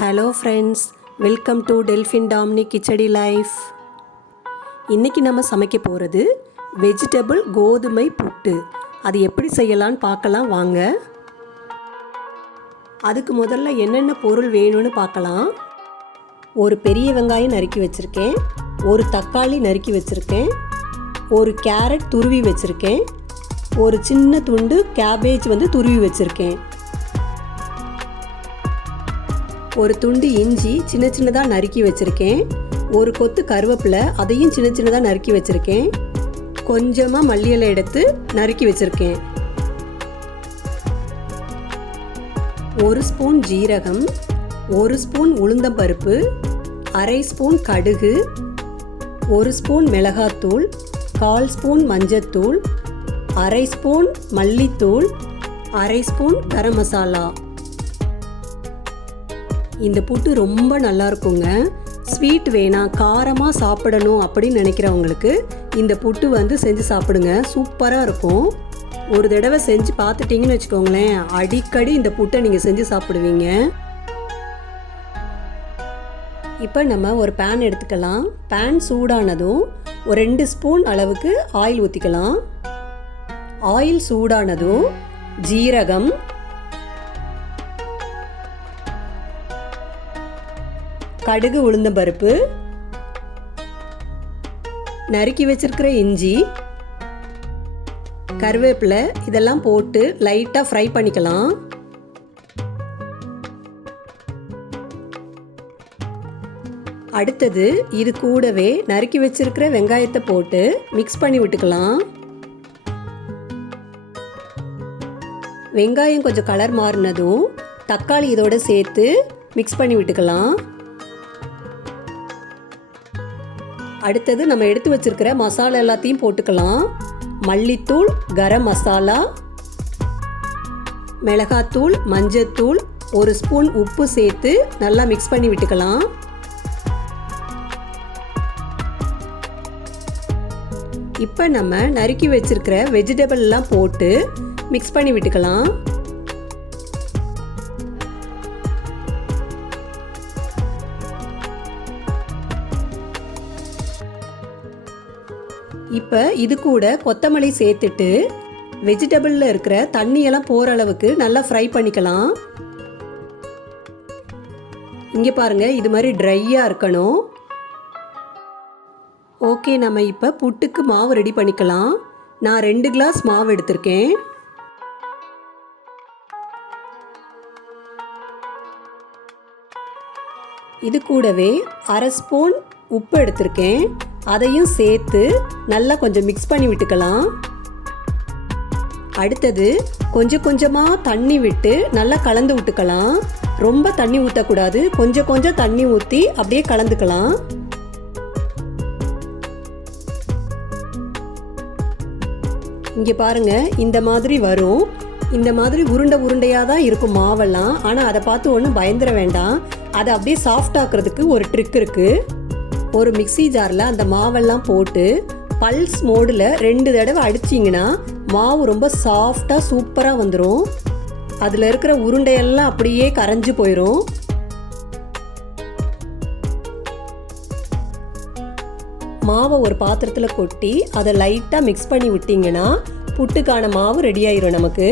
Hello friends welcome to டெல்ஃபின் டாமினி khichdi life இன்றைக்கி நம்ம சமைக்க போகிறது வெஜிடபிள் கோதுமை புட்டு. அது எப்படி செய்யலான்னு பார்க்கலாம் வாங்க. அதுக்கு முதல்ல என்னென்ன பொருள் வேணும்னு பார்க்கலாம். ஒரு பெரிய வெங்காயம் நறுக்கி வச்சுருக்கேன். ஒரு தக்காளி நறுக்கி வச்சுருக்கேன். ஒரு கேரட் துருவி வச்சுருக்கேன். ஒரு சின்ன துண்டு கேபேஜ் வந்து துருவி வச்சுருக்கேன். ஒரு துண்டு இஞ்சி சின்ன சின்னதாக நறுக்கி வச்சுருக்கேன். ஒரு கொத்து கருவேப்பிலை அதையும் சின்ன சின்னதாக நறுக்கி வச்சுருக்கேன். கொஞ்சமாக மல்லி இலை எடுத்து நறுக்கி வச்சுருக்கேன். ஒரு ஸ்பூன் ஜீரகம் ஒரு ஸ்பூன் உளுந்தம்பருப்பு அரை ஸ்பூன் கடுகு ஒரு ஸ்பூன் மிளகாத்தூள் கால் ஸ்பூன் மஞ்சத்தூள் அரை ஸ்பூன் மல்லித்தூள் அரை ஸ்பூன் கரம் மசாலா. இந்த புட்டு ரொம்ப நல்லா இருக்குங்க ஸ்வீட் வேணாம் காரமாக சாப்பிடணும் அப்படின்னு நினைக்கிறவங்களுக்கு இந்த புட்டு வந்து செஞ்சு சாப்பிடுங்க. சூப்பராக இருக்கும். ஒரு தடவை செஞ்சு பார்த்துட்டிங்கன்னு வச்சுக்கோங்களேன் அடிக்கடி இந்த புட்டை நீங்கள் செஞ்சு சாப்பிடுவீங்க. இப்போ நம்ம ஒரு பேன் எடுத்துக்கலாம். பேன் சூடானதும் ஒரு ரெண்டு ஸ்பூன் அளவுக்கு ஆயில் ஊற்றிக்கலாம் ஆயில் சூடானதும் ஜீரகம் கடுகு உளுந்தம் பருப்பு நறுக்கி வச்சிருக்கிற இஞ்சி கருவேப்பிலை இதெல்லாம் போட்டு லைட்டாக ஃப்ரை பண்ணிக்கலாம். அடுத்தது இது கூடவே நறுக்கி வச்சிருக்கிற வெங்காயத்தை போட்டு மிக்ஸ் பண்ணி விட்டுக்கலாம். வெங்காயம் கொஞ்சம் கலர் மாறினதும் தக்காளி இதோட சேர்த்து மிக்ஸ் பண்ணி விட்டுக்கலாம். அடுத்தது நம்ம எடுத்து வச்சிருக்கிற மசாலா எல்லாத்தையும் போட்டுக்கலாம். மல்லித்தூள் கரம் மசாலா மிளகாத்தூள் மஞ்சத்தூள் ஒரு ஸ்பூன் உப்பு சேர்த்து நல்லா மிக்ஸ் பண்ணி விட்டுக்கலாம். இப்போ நம்ம நறுக்கி வச்சிருக்கிற வெஜிடபிள்லாம் போட்டு மிக்ஸ் பண்ணி விட்டுக்கலாம். இப்போ இது கூட கொத்தமல்லி சேர்த்துட்டு வெஜிடபிளில் இருக்கிற தண்ணியெல்லாம் போகிற அளவுக்கு நல்லா ஃப்ரை பண்ணிக்கலாம். இங்கே பாருங்கள் இது மாதிரி ட்ரையாக இருக்கணும். ஓகே நம்ம இப்போ புட்டுக்கு மாவு ரெடி பண்ணிக்கலாம். நான் ரெண்டு கிளாஸ் மாவு எடுத்திருக்கேன். இது கூடவே அரை ஸ்பூன் உப்பு எடுத்திருக்கேன். அதையும் சேர்த்து நல்லா கொஞ்சம் மிக்ஸ் பண்ணி விட்டுக்கலாம். அடுத்தது கொஞ்சம் கொஞ்சமாக தண்ணி விட்டு நல்லா கலந்து விட்டுக்கலாம் ரொம்ப தண்ணி ஊற்றக்கூடாது கொஞ்சம் கொஞ்சம் தண்ணி ஊற்றி அப்படியே கலந்துக்கலாம். இங்கே பாருங்க இந்த மாதிரி வரும். இந்த மாதிரி உருண்டை உருண்டையாக தான் இருக்கும் மாவெல்லாம். ஆனால் அதை பார்த்து ஒன்றும் பயந்துட வேண்டாம். அதை அப்படியே சாஃப்ட் ஆக்குறதுக்கு ஒரு ட்ரிக் இருக்குது ஒரு மிக்சி ஜாரில் அந்த மாவெல்லாம் போட்டு பல்ஸ் மோடில் ரெண்டு தடவை அடிச்சிங்கன்னா மாவு ரொம்ப சாஃப்டாக சூப்பராக வந்துடும் அதில் இருக்கிற உருண்டையெல்லாம் அப்படியே கரைஞ்சு போயிடும் மாவை ஒரு பாத்திரத்தில் கொட்டி அதை லைட்டாக மிக்ஸ் பண்ணி விட்டிங்கன்னா புட்டுக்கான மாவு ரெடி ஆயிரும் நமக்கு.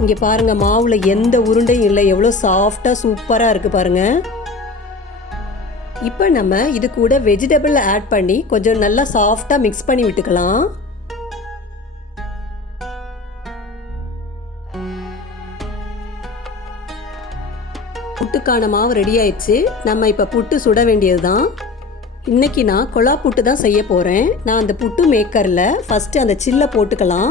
இங்கே பாருங்கள் மாவில் எந்த உருண்டையும் இல்லை. எவ்வளோ சாஃப்டாக சூப்பராக இருக்குது பாருங்கள் இப்போ நம்ம இது கூட வெஜிடபிள் ஆட் பண்ணி கொஞ்சம் நல்லா சாஃப்டாக மிக்ஸ் பண்ணி விட்டுக்கலாம். புட்டுக்கான மாவு ரெடி ஆயிடுச்சு. நம்ம இப்போ புட்டு சுட வேண்டியது தான் இன்றைக்கி நான் கொலா புட்டு தான் செய்ய போகிறேன் நான் அந்த புட்டு மேக்கரில் ஃபஸ்ட்டு அந்த சில்லை போட்டுக்கலாம்.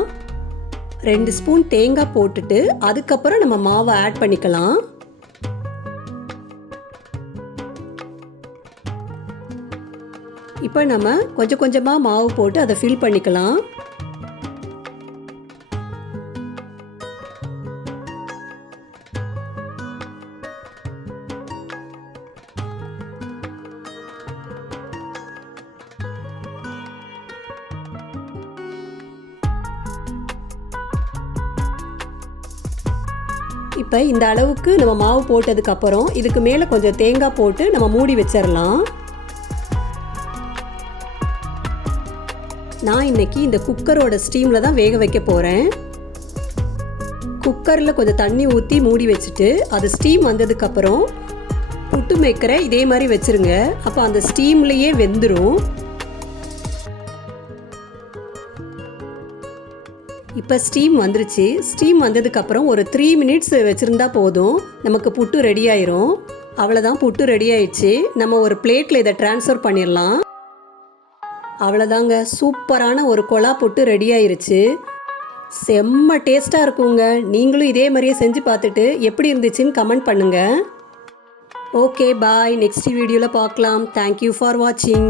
ரெண்டு ஸ்பூன் தேங்காய் போட்டுட்டு அதுக்கப்புறம் நம்ம மாவை ஆட் பண்ணிக்கலாம். இப்போ நம்ம கொஞ்சம் கொஞ்சமாக மாவு போட்டு அதை ஃபில் பண்ணிக்கலாம். இப்போ இந்த அளவுக்கு நம்ம மாவு போட்டதுக்கப்புறம் இதுக்கு மேலே கொஞ்சம் தேங்காய் போட்டு நம்ம மூடி வச்சிடலாம் நான் இன்னைக்கு இந்த குக்கரோட ஸ்டீமில் தான் வேக வைக்க போகிறேன் குக்கரில் கொஞ்சம் தண்ணி ஊற்றி மூடி வச்சுட்டு அது ஸ்டீம் வந்ததுக்கப்புறம் புட்டு மேக்கரை இதே மாதிரி வச்சுருங்க. அப்போ அந்த ஸ்டீம்லேயே வெந்துடும் இப்போ ஸ்டீம் வந்துருச்சு. ஸ்டீம் வந்ததுக்கப்புறம் ஒரு த்ரீ மினிட்ஸ் வச்சுருந்தா போதும். நமக்கு புட்டு ரெடி ஆயிரும். அவ்வளோதான் புட்டு ரெடி ஆயிடுச்சு. நம்ம ஒரு பிளேட்டில் இதை ட்ரான்ஸ்ஃபர் பண்ணிடலாம் அவ்வளோதாங்க சூப்பரான ஒரு கொலா புட்டு ரெடி ஆயிருச்சு. செம்ம டேஸ்ட்டாக இருக்குங்க. நீங்களும் இதே மாதிரியே செஞ்சு பார்த்துட்டு எப்படி இருந்துச்சுன்னு கமெண்ட் பண்ணுங்கள் ஓகே பாய் நெக்ஸ்ட் வீடியோவில் பார்க்கலாம். தேங்க்யூ ஃபார் வாட்சிங்